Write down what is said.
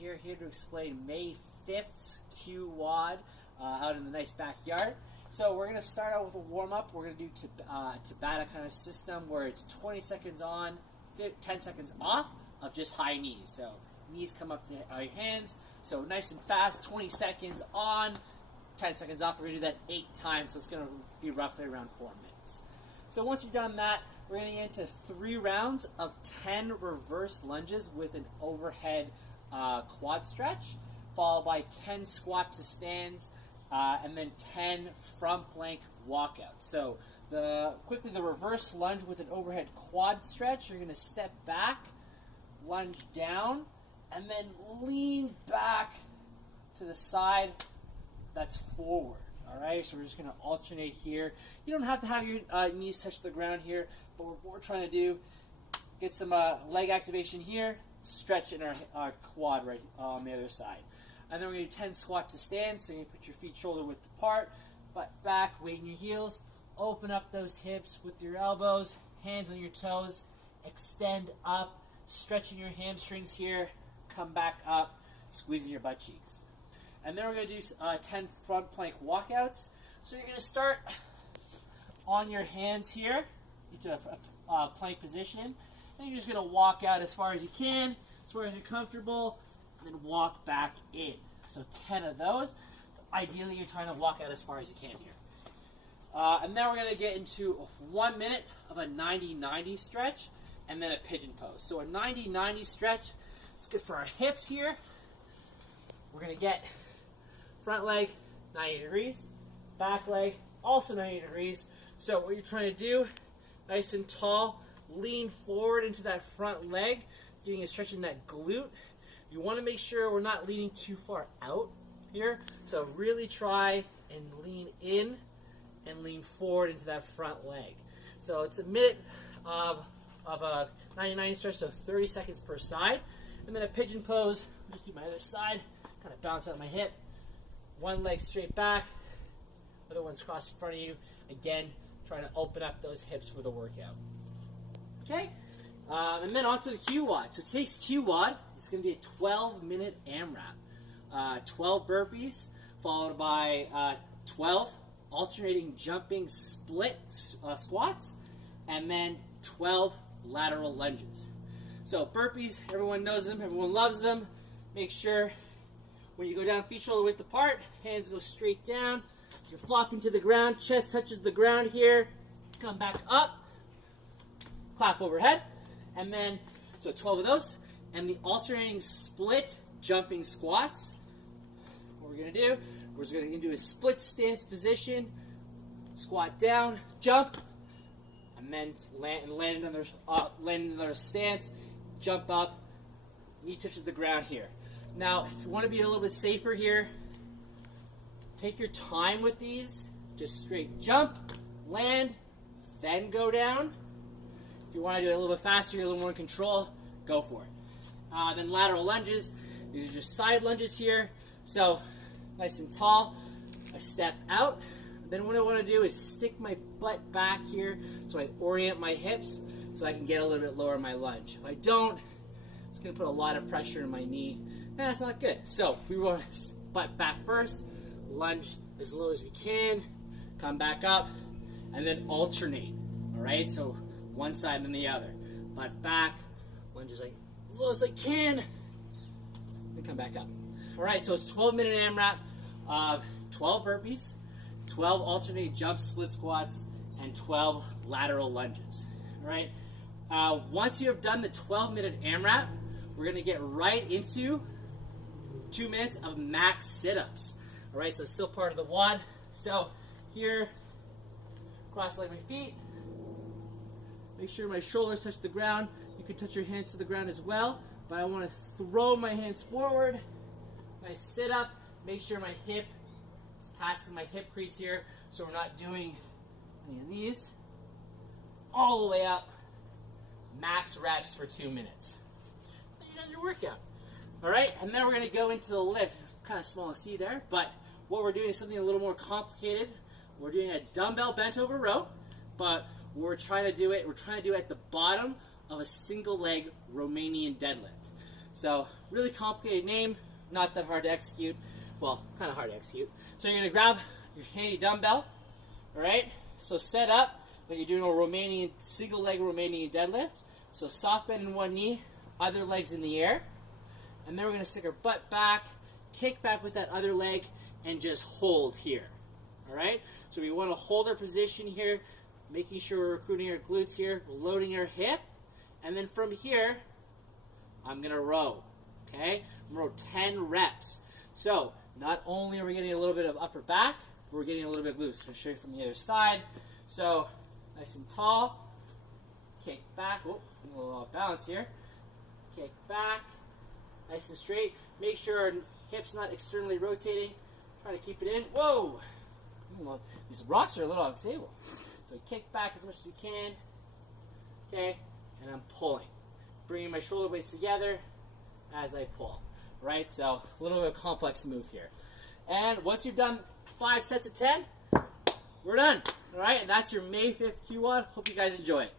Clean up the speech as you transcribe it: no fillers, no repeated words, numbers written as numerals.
here to explain May 5th's QWOD out in the nice backyard. So we're going to start out with a warm-up. We're going to do Tabata kind of system where it's 20 seconds on, 10 seconds off of just high knees. So knees come up to your hands. So nice and fast, 20 seconds on, 10 seconds off. We're going to do that 8 times, so it's going to be roughly around 4 minutes. So once you've done that, we're going to get into 3 rounds of 10 reverse lunges with an overhead quad stretch, followed by 10 squat to stands, and then 10 front plank walkouts. So quickly the reverse lunge with an overhead quad stretch, you're going to step back, lunge down, and then lean back to the side that's forward. All right, so we're just going to alternate here. You don't have to have your knees touch the ground here, but what we're trying to do, get some leg activation here, stretch in our quad right on the other side. And then we're going to do 10 squat to stand, so you put your feet shoulder width apart, butt back, weight in your heels, open up those hips with your elbows, hands on your toes, extend up, stretching your hamstrings here, come back up, squeezing your butt cheeks. And then we're going to do 10 front plank walkouts. So you're going to start on your hands here into a plank position. And you're just going to walk out as far as you can, as far as you're comfortable, and then walk back in. So 10 of those. Ideally, you're trying to walk out as far as you can here. And then we're going to get into 1 minute of a 90-90 stretch, and then a pigeon pose. So a 90-90 stretch, it's good for our hips here. We're going to get front leg, 90 degrees. Back leg, also 90 degrees. So what you're trying to do, nice and tall, lean forward into that front leg, getting and stretching that glute. You want to make sure we're not leaning too far out here. So really try and lean in and lean forward into that front leg. So it's a minute of a 90-90 stretch, so 30 seconds per side. And then a pigeon pose, just do my other side, kind of bounce out my hip. One leg straight back, other one's crossed in front of you. Again, trying to open up those hips for the workout. Okay? And then on to the QWOD. So today's QWOD is going to be a 12-minute AMRAP. 12 burpees, followed by 12 alternating jumping split squats, and then 12 lateral lunges. So burpees, everyone knows them, everyone loves them. Make sure when you go down, feet shoulder width apart, hands go straight down. You're flopping to the ground, chest touches the ground here. Come back up, clap overhead, and then, so 12 of those. And the alternating split jumping squats. What we're going to do, we're just going to do a split stance position, squat down, jump, and then land in another stance, jump up, knee touches the ground here. Now, if you want to be a little bit safer here, take your time with these. Just straight jump, land, then go down. If you want to do it a little bit faster, you're a little more in control, go for it. Then lateral lunges. These are just side lunges here. So, nice and tall. I step out. Then what I want to do is stick my butt back here so I orient my hips so I can get a little bit lower in my lunge. If I don't, it's going to put a lot of pressure in my knee. That's not good. So we want to butt back first, lunge as low as we can, come back up, and then alternate. All right, so one side and then the other. Butt back, lunge as low as I can, then come back up. All right, so it's 12-minute AMRAP of 12 burpees, 12 alternate jump split squats, and 12 lateral lunges. All right, once you have done the 12-minute AMRAP, we're going to get right into 2 minutes of max sit-ups. All right, so still part of the WOD. So here, cross-leg my feet. Make sure my shoulders touch the ground. You can touch your hands to the ground as well, but I want to throw my hands forward. Nice sit-up. Make sure my hip is passing my hip crease here, so we're not doing any of these. All the way up. Max reps for 2 minutes. And you're done your workout. All right, and then we're going to go into the lift. Kind of small to see there, but what we're doing is something a little more complicated. We're doing a dumbbell Bentover Row, but we're trying to do it at the bottom of a single leg Romanian deadlift. So really complicated name, not that hard to execute. Well, kind of hard to execute. So you're going to grab your handy dumbbell, all right? So set up like you're doing a Romanian, single leg Romanian deadlift. So soft bend in one knee, other leg's in the air. And then we're going to stick our butt back, kick back with that other leg, and just hold here, all right? So we want to hold our position here, making sure we're recruiting our glutes here, loading our hip. And then from here, I'm going to row, okay? I'm going to row 10 reps. So not only are we getting a little bit of upper back, we're getting a little bit of glutes. So I'll show you from the other side. So nice and tall, kick back. Oh, a little off balance here. Kick back, nice and straight. Make sure our hips not externally rotating. Try to keep it in. Whoa! These rocks are a little unstable. So kick back as much as you can. Okay, and I'm pulling. Bringing my shoulder blades together as I pull. Right, so a little bit of a complex move here. And once you've done 5 sets of 10, we're done. All right, and that's your May 5th QWOD. Hope you guys enjoy it.